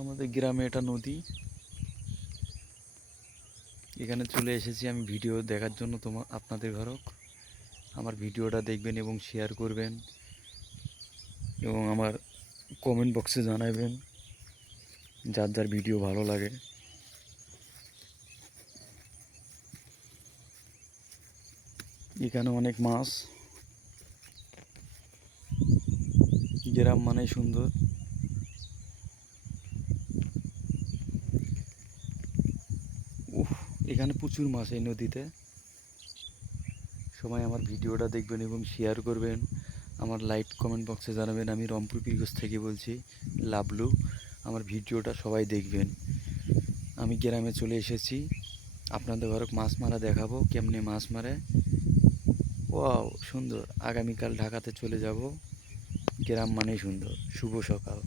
আমাদের গ্রামে এটা নদী। এখানে চলে এসেছি আমি ভিডিও দেখার জন্য আপনাদের ঘরক। আমার ভিডিওটা দেখবেন এবং শেয়ার করবেন এবং আমার কমেন্ট বক্সে জানাবেন যার যার ভিডিও ভালো লাগে। এখানে অনেক মাছ। গ্রাম মানেই সুন্দর। এখানে প্রচুর মাছ এই নদীতে। সবাই আমার ভিডিওটা দেখবেন এবং শেয়ার করবেন। আমার লাইক কমেন্ট বক্সে জানাবেন। আমি রংপুর পীরগঞ্জ থেকে বলছি, লাবলু। আমার ভিডিওটা সবাই দেখবেন। আমি গ্রামে চলে এসেছি, আপনাদের ঘরে মাছ মারা দেখাবো, কেমনে মাছ মারে। ওয়াও, সুন্দর। আগামীকাল ঢাকাতে চলে যাব। গ্রাম মানেই সুন্দর। শুভ সকাল।